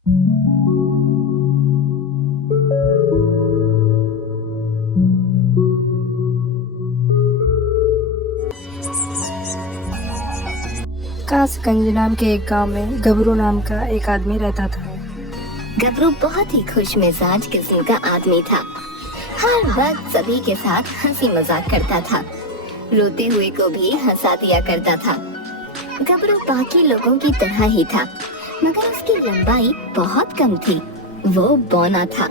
कासगंज नाम के एक गांव में गबरू नाम का एक आदमी रहता था। गबरू बहुत ही खुश मिजाज किस्म का आदमी था। हर वक्त सभी के साथ हंसी मजाक करता था, रोते हुए को भी हंसा दिया करता था। गबरू बाकी लोगों की तरह ही था, मगर उसकी लंबाई बहुत कम थी। वो बौना था।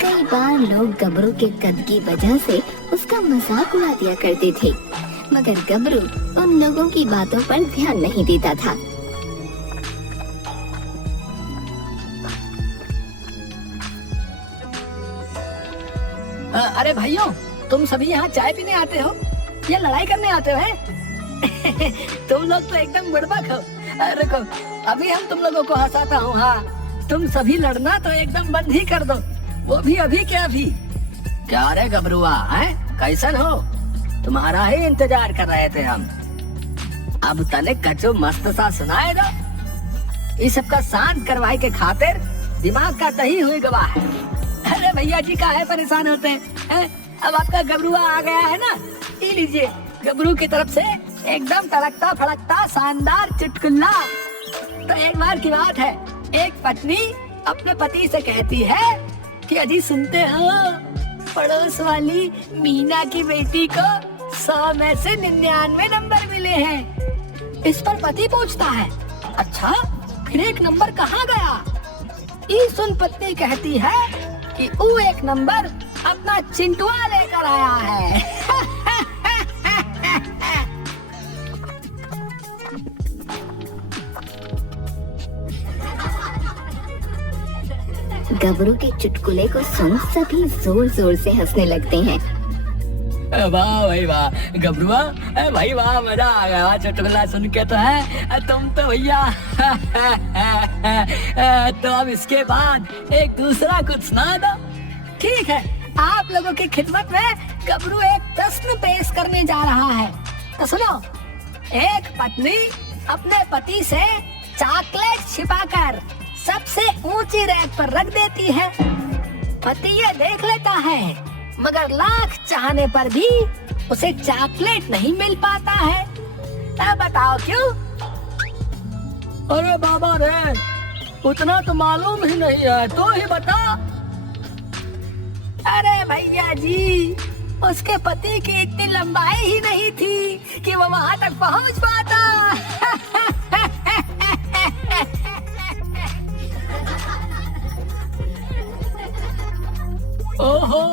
कई बार लोग गबरू के कद की वजह से उसका मजाक उड़ा दिया करते थे, मगर गबरू उन लोगों की बातों पर ध्यान नहीं देता था। अरे भाइयों, तुम सभी यहाँ चाय पीने आते हो या लड़ाई करने आते हो हैं? तुम लोग तो एकदम बुड़बक हो। रुको, अभी हम तुम लोगों को हंसाता हूँ। हाँ, तुम सभी लड़ना तो एकदम बंद ही कर दो, वो भी अभी के अभी। क्या रे गबरुआ, हैं? कैसन हो? तुम्हारा ही इंतजार कर रहे थे हम। अब तने कचो मस्त सा सुनाए दो। इस सबका शांत करवाई के खातिर दिमाग का दही हुई गवाह है। अरे भैया जी काहे परेशान होते हैं? अब आपका गबरुआ आ गया है ना, पी लीजिए गबरू की तरफ से एकदम तड़कता फड़कता शानदार चुटकुला। तो एक बार की बात है, एक पत्नी अपने पति से कहती है कि अजी सुनते हो, पड़ोस वाली मीना की बेटी को 100 में से 99 नंबर मिले हैं। इस पर पति पूछता है, अच्छा फिर एक नंबर कहाँ गया? ये सुन पत्नी कहती है कि वो एक नंबर अपना चिंटुआ लेकर आया है। गबरू के चुटकुले को सुन सभी जोर जोर से हंसने लगते हैं। वाह भाई वाह गबरुआ, भाई वाह, मजा आ गया चुटकुला सुन के। तो है तुम तो भैया। तो अब इसके बाद एक दूसरा कुछ सुना दो। ठीक है, आप लोगों की खिदमत में गबरू एक प्रश्न पेश करने जा रहा है, तो सुनो। एक पत्नी अपने पति से चॉकलेट छिपाकर सबसे ऊंची रैक पर रख देती है। पति ये देख लेता है, मगर लाख चाहने पर भी उसे चॉकलेट नहीं मिल पाता है। अब बताओ क्यों? अरे बाबा रे, उतना तो मालूम ही नहीं है, तो ही बता। अरे भैया जी, उसके पति की इतनी लंबाई ही नहीं थी कि वो वहाँ तक पहुँच पाता। ओहो,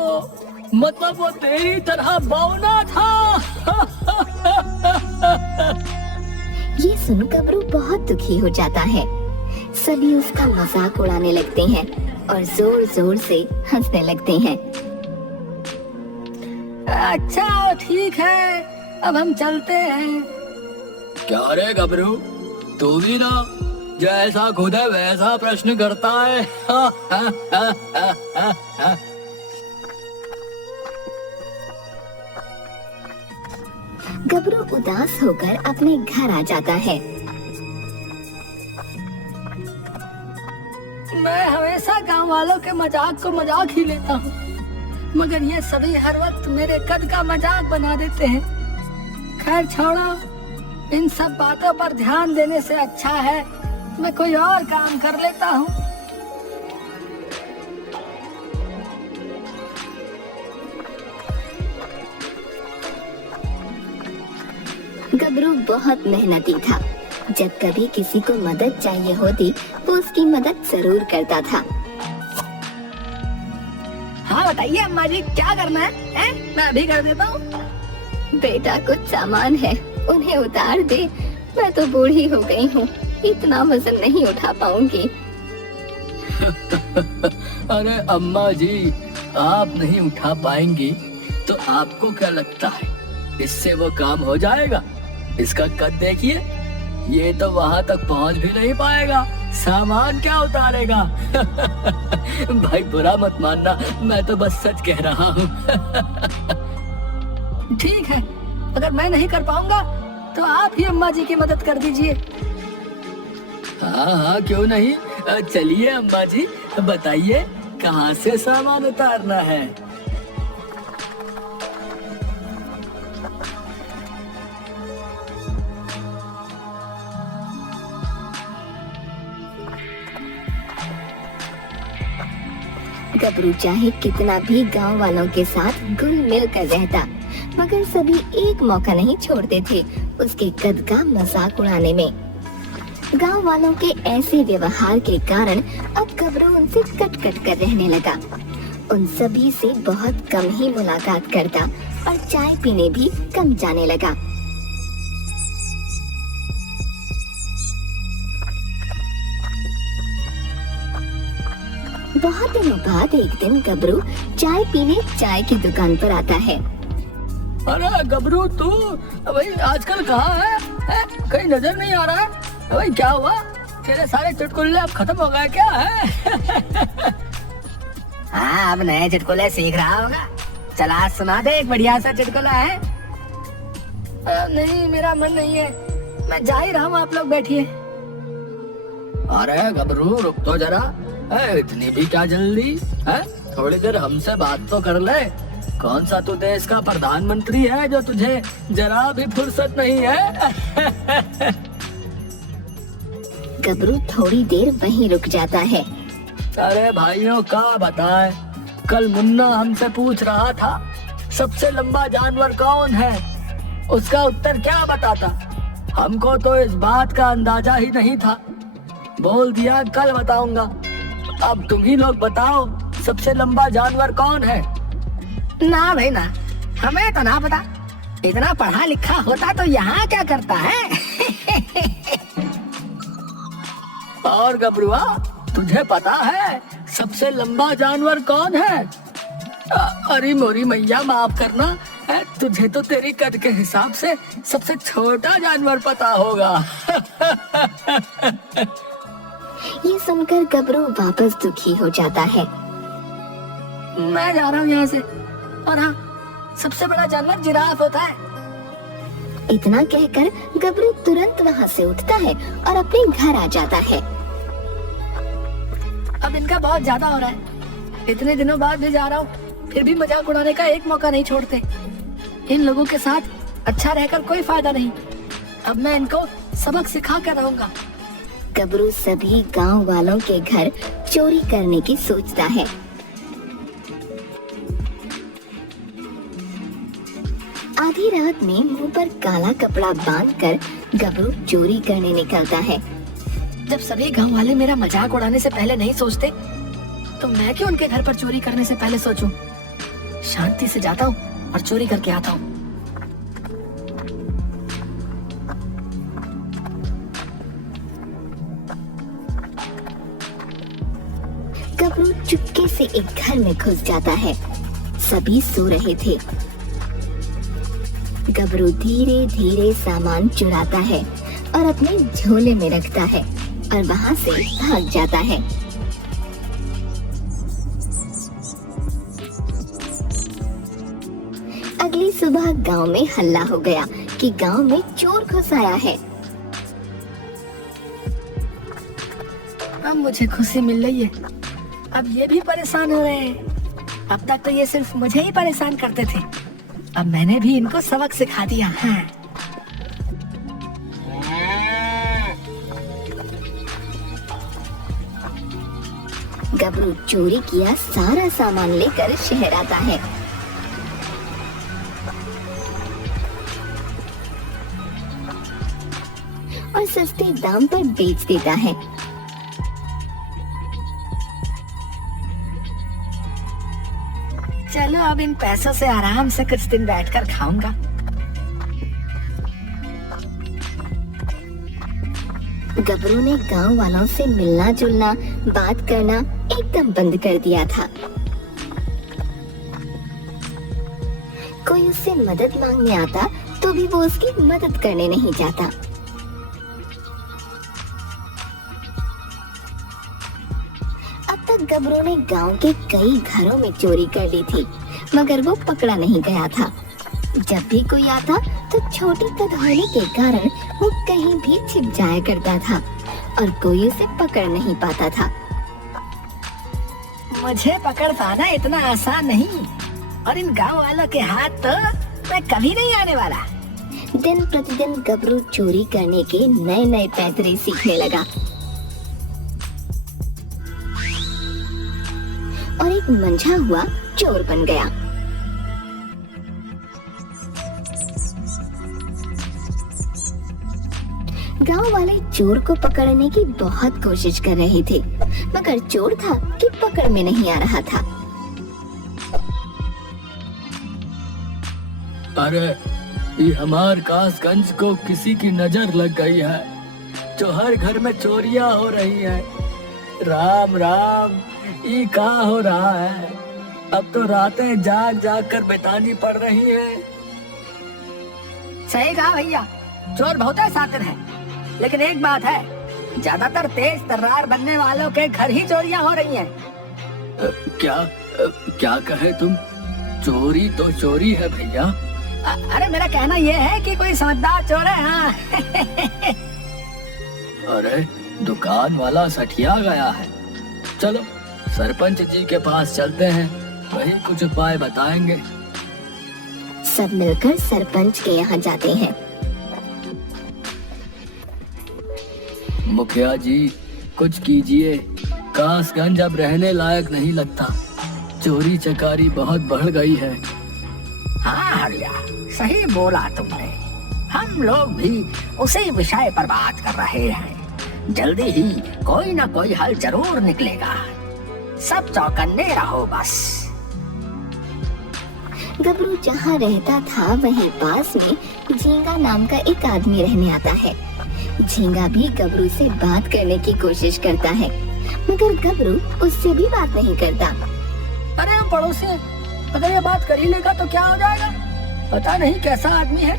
मतलब वो तेरी तरह बौना था। ये सुन गबरू बहुत दुखी हो जाता है। सभी उसका मजाक उड़ाने लगते हैं और जोर जोर से हंसने लगते हैं। अच्छा ठीक है, अब हम चलते हैं। क्या रे गबरू, तू भी ना जैसा खुद है वैसा प्रश्न करता है। गबरू उदास होकर अपने घर आ जाता है। मैं हमेशा गांव वालों के मजाक को मजाक ही लेता हूँ, मगर ये सभी हर वक्त मेरे कद का मजाक बना देते हैं। खैर छोड़ो, इन सब बातों पर ध्यान देने से अच्छा है मैं कोई और काम कर लेता हूँ। गबरू बहुत मेहनती था। जब कभी किसी को मदद चाहिए होती तो उसकी मदद जरूर करता था। हाँ बताइए अम्मा जी, क्या करना है? मैं अभी कर देता हूँ। बेटा कुछ सामान है, उन्हें उतार दे। मैं तो बूढ़ी हो गई हूँ, इतना वजन नहीं उठा पाऊंगी। अरे अम्मा जी, आप नहीं उठा पाएंगी तो आपको क्या लगता है इससे वो काम हो जाएगा? इसका कद देखिए, ये तो वहां तक पहुंच भी नहीं पाएगा, सामान क्या उतारेगा? भाई बुरा मत मानना, मैं तो बस सच कह रहा हूँ। ठीक है, अगर मैं नहीं कर पाऊंगा तो आप ही अम्मा जी की मदद कर दीजिए। हाँ हाँ, क्यों नहीं। चलिए अम्मा जी, बताइए कहाँ से सामान उतारना है। गबरू चाहे कितना भी गांव वालों के साथ घुल मिल कर रहता, मगर सभी एक मौका नहीं छोड़ते थे उसके कद का मजाक उड़ाने में। गांव वालों के ऐसे व्यवहार के कारण अब गबरू उनसे कट कट कर रहने लगा। उन सभी से बहुत कम ही मुलाकात करता और चाय पीने भी कम जाने लगा। बहुत दिनों बाद एक दिन गबरू चाय पीने चाय की दुकान पर आता है। अरे गबरू, तू भाई आजकल कहाँ है? कहीं नजर नहीं आ रहा है। भाई क्या हुआ? तेरे सारे चुटकुले अब खत्म हो गए क्या है? हाँ, अब नए चुटकुले सीख रहा होगा। चला सुना दे, एक बढ़िया सा चुटकुला है। नहीं, मेरा मन नहीं है, मैं जा ही रहा हूँ, आप लोग बैठिए। अरे गबरू, रुक तो जरा। इतनी भी क्या जल्दी है? थोड़ी देर हमसे बात तो कर ले। कौन सा तू देश का प्रधानमंत्री है जो तुझे जरा भी फुर्सत नहीं है? गबरू थोड़ी देर वहीं रुक जाता है। अरे भाइयों, का बताए, कल मुन्ना हमसे पूछ रहा था सबसे लंबा जानवर कौन है। उसका उत्तर क्या बताता? हमको तो इस बात का अंदाजा ही नहीं था। बोल दिया कल बताऊंगा। अब तुम ही लोग बताओ, सबसे लंबा जानवर कौन है? ना भाई ना, हमें तो ना पता। इतना पढ़ा लिखा होता तो यहाँ क्या करता है? और गबरुआ, तुझे पता है सबसे लंबा जानवर कौन है? अरे मोरी मैया, माफ करना, तुझे तो तेरी कद के हिसाब से सबसे छोटा जानवर पता होगा। ये सुनकर गबरू वापस दुखी हो जाता है। मैं जा रहा हूँ यहाँ से। और हाँ, सबसे बड़ा जानवर जिराफ होता है। इतना कहकर गबरू तुरंत वहाँ से उठता है और अपने घर आ जाता है। अब इनका बहुत ज्यादा हो रहा है। इतने दिनों बाद भी जा रहा हूँ, फिर भी मजाक उड़ाने का एक मौका नहीं छोड़ते। इन लोगों के साथ अच्छा रहकर कोई फायदा नहीं। अब मैं इनको सबक सिखा कर रहूंगा। गबरू सभी गांव वालों के घर चोरी करने की सोचता है। आधी रात में मुंह पर काला कपड़ा बांधकर गबरू चोरी करने निकलता है। जब सभी गांव वाले मेरा मजाक उड़ाने से पहले नहीं सोचते, तो मैं क्यों उनके घर पर चोरी करने से पहले सोचूं? शांति से जाता हूँ और चोरी करके आता हूँ। गबरू चुपके से एक घर में घुस जाता है। सभी सो रहे थे। गबरू धीरे धीरे सामान चुराता है और अपने झोले में रखता है और वहां से भाग जाता है। अगली सुबह गांव में हल्ला हो गया कि गांव में चोर घुस आया है। अब मुझे खुशी मिल रही है। अब ये भी परेशान हो रहे हैं। अब तक तो ये सिर्फ मुझे ही परेशान करते थे। अब मैंने भी इनको सबक सिखा दिया है। गबरू चोरी किया सारा सामान लेकर शहर आता है। और सस्ते दाम पर बेच देता है। चलो, अब इन पैसों से आराम से कुछ दिन बैठकर खाऊंगा। गबरू ने गांव वालों से मिलना जुलना, बात करना एकदम बंद कर दिया था। कोई उससे मदद मांगने आता तो भी वो उसकी मदद करने नहीं जाता। अब तक गबरू ने गांव के कई घरों में चोरी कर ली थी, मगर वो पकड़ा नहीं गया था। जब भी कोई आता तो छोटी कद होने के कारण वो कहीं भी छिप जाया करता था और कोई उसे पकड़ नहीं पाता था। मुझे पकड़ पाना इतना आसान नहीं, और इन गांव वालों के हाथ तो मैं कभी नहीं आने वाला। दिन प्रतिदिन गबरू चोरी करने के नए नए पैतरे सीखने लगा और एक मंझा हुआ चोर बन गया। गांव वाले चोर को पकड़ने की बहुत कोशिश कर रहे थे, मगर चोर था कि पकड़ में नहीं आ रहा था। अरे ये हमार कासगंज को किसी की नजर लग गई है, जो हर घर में चोरियां हो रही है। राम राम, ये कहाँ हो रहा है? अब तो रातें जाग जाग कर बितानी पड़ रही है। सही कहा भैया, चोर बहुत शातिर है, लेकिन एक बात है, ज्यादातर तेज तर्रार बनने वालों के घर ही चोरियां हो रही हैं। क्या कहे तुम? चोरी तो चोरी है भैया। अरे मेरा कहना यह है कि कोई समझदार चोर है। हाँ। अरे दुकान वाला सठिया गया है। चलो सरपंच जी के पास चलते हैं, वही कुछ उपाय बताएंगे। सब मिलकर सरपंच के यहाँ जाते हैं। मुखिया जी कुछ कीजिए, कासगंज अब रहने लायक नहीं लगता। चोरी चकारी बहुत बढ़ गई है। हाँ हरिया, सही बोला तुमने। हम लोग भी उसी विषय पर बात कर रहे हैं। जल्दी ही कोई ना कोई हल जरूर निकलेगा। सब चौकन्ने रहो बस। गबरू जहाँ रहता था वहीं पास में झींगा नाम का एक आदमी रहने आता है। झींगा भी गबरू से बात करने की कोशिश करता है, मगर गबरू उससे भी बात नहीं करता। अरे हम पड़ोसी हैं, अगर ये बात कर ही लेगा तो क्या हो जाएगा? पता नहीं कैसा आदमी है।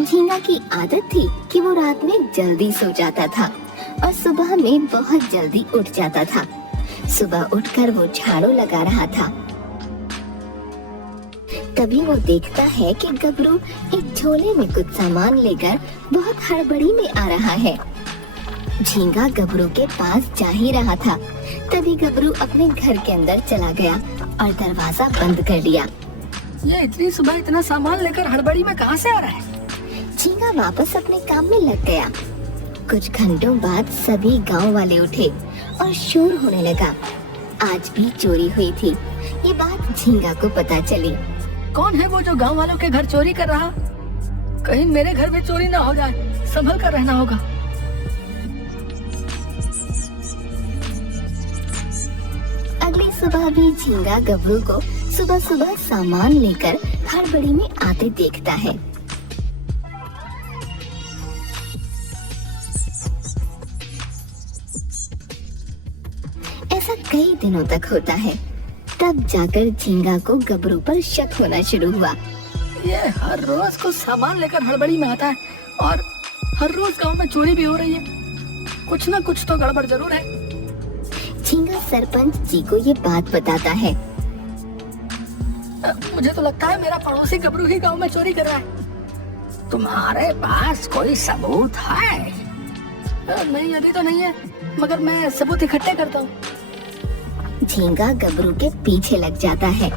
झींगा की आदत थी कि वो रात में जल्दी सो जाता था और सुबह में बहुत जल्दी उठ जाता था। सुबह उठकर वो झाड़ू लगा रहा था, तभी वो देखता है कि गबरू एक झोले में कुछ सामान लेकर बहुत हड़बड़ी में आ रहा है। झींगा गबरू के पास जा ही रहा था, तभी गबरू अपने घर के अंदर चला गया और दरवाजा बंद कर लिया। ये इतनी सुबह इतना सामान लेकर हड़बड़ी में कहाँ से आ रहा है? झींगा वापस अपने काम में लग गया। कुछ घंटों बाद सभी गांव वाले उठे और शोर होने लगा। आज भी चोरी हुई थी। ये बात झींगा को पता चली। कौन है वो जो गांव वालों के घर चोरी कर रहा? कहीं मेरे घर में चोरी ना हो जाए, संभल कर रहना होगा। अगली सुबह भी झींगा गबरू को सुबह सुबह सामान लेकर हड़बड़ी में आते देखता है। ऐसा कई दिनों तक होता है, तब जाकर झींगा को गबरू पर शक होना शुरू हुआ। ये हर रोज को सामान लेकर हड़बड़ी में आता है और हर रोज गांव में चोरी भी हो रही है। कुछ ना कुछ तो गड़बड़ जरूर है। झींगा सरपंच जी को ये बात बताता है। मुझे तो लगता है मेरा पड़ोसी गबरू ही गांव में चोरी कर रहा है। तुम्हारे पास कोई सबूत है? नहीं, अभी तो नहीं है, मगर मैं सबूत इकट्ठे करता हूँ। झींगा गबरू के पीछे लग जाता है।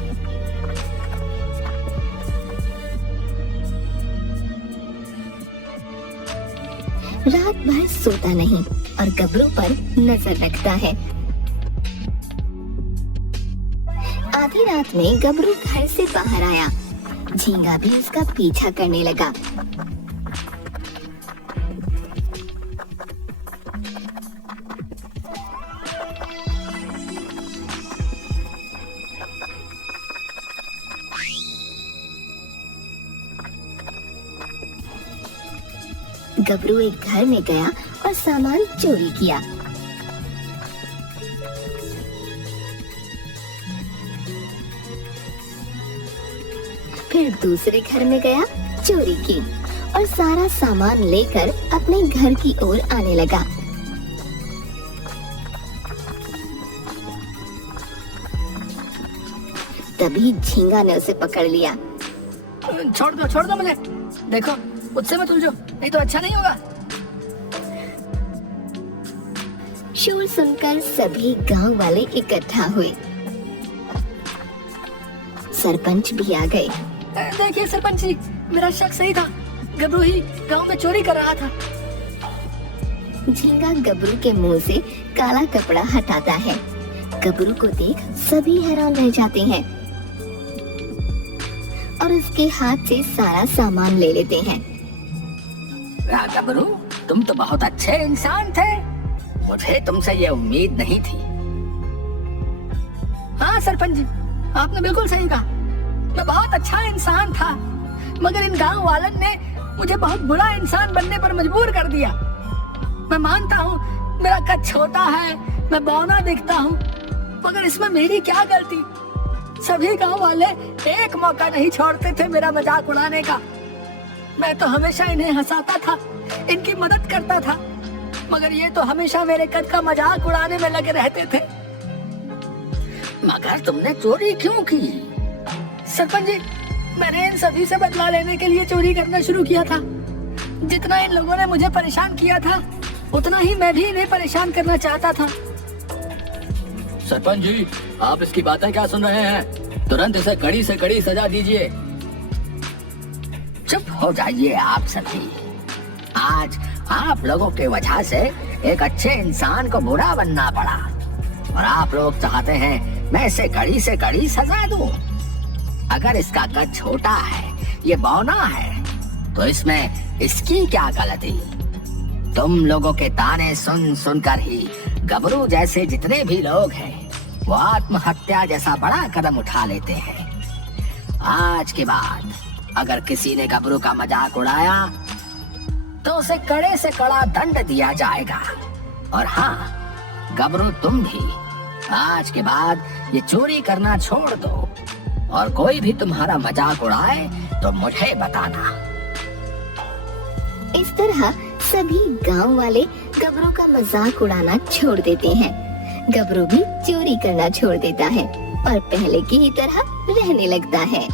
रात भर सोता नहीं और गबरू पर नजर रखता है। आधी रात में गबरू घर से बाहर आया। झींगा भी उसका पीछा करने लगा। गबरू एक घर में गया और सामान चोरी किया। फिर दूसरे घर में गया, चोरी की और सारा सामान लेकर अपने घर की ओर आने लगा। तभी झींगा ने उसे पकड़ लिया। छोड़ दो मुझे। देखो मुझसे मत उलझो, नहीं तो अच्छा नहीं होगा। शोर सुनकर सभी गांव वाले इकट्ठा हुए। सरपंच भी आ गए। देखिए सरपंच जी, मेरा शक सही था, गबरू ही गांव में चोरी कर रहा था। झींगा गबरू के मुंह से काला कपड़ा हटाता है। गबरू को देख सभी हैरान रह जाते हैं और उसके हाथ से सारा सामान ले लेते हैं। गबरू, तुम तो बहुत अच्छे इंसान थे, मुझे तुमसे ये उम्मीद नहीं थी। हाँ सरपंच जी, आपने बिल्कुल सही कहा, मैं बहुत अच्छा इंसान था, मगर इन गांव वालों ने मुझे बहुत बुरा इंसान बनने पर मजबूर कर दिया। मैं मानता हूँ मेरा कद छोटा है, मैं बौना दिखता हूँ, मगर इसमें मेरी क्या गलती? सभी गांव वाले एक मौका नहीं छोड़ते थे मेरा मजाक उड़ाने का। मैं तो हमेशा इन्हें हंसाता था, इनकी मदद करता था, मगर ये तो हमेशा मेरे कद का मजाक उड़ाने में लगे रहते थे। मगर तुमने चोरी क्यों की? सरपंच जी, मैंने इन सभी से बदला लेने के लिए चोरी करना शुरू किया था। जितना इन लोगों ने मुझे परेशान किया था, उतना ही मैं भी इन्हें परेशान करना चाहता था। सरपंच जी, आप इसकी बातें क्या सुन रहे हैं? तुरंत इसे कड़ी से कड़ी सजा दीजिए। चुप हो जाइए आप सभी। आज आप लोगों की वजह से एक अच्छे इंसान को बुरा बनना पड़ा, और आप लोग चाहते हैं मैं इसे कड़ी से कड़ी सजा दूं। अगर इसका कद छोटा है, ये बौना है, तो इसमें इसकी क्या गलती? तुम लोगों के ताने सुन सुनकर ही गबरू जैसे जितने भी लोग हैं, वो आत्महत्या जैसा बड़ा कदम उठा लेते हैं। आज के बाद अगर किसी ने गबरू का मजाक उड़ाया, तो उसे कड़े से कड़ा दंड दिया जाएगा। और हाँ गबरू, तुम भी आज के बाद ये चोरी करना छोड़ दो, और कोई भी तुम्हारा मजाक उड़ाए तो मुझे बताना। इस तरह सभी गांव वाले गबरू का मजाक उड़ाना छोड़ देते हैं। गबरू भी चोरी करना छोड़ देता है और पहले की ही तरह रहने लगता है।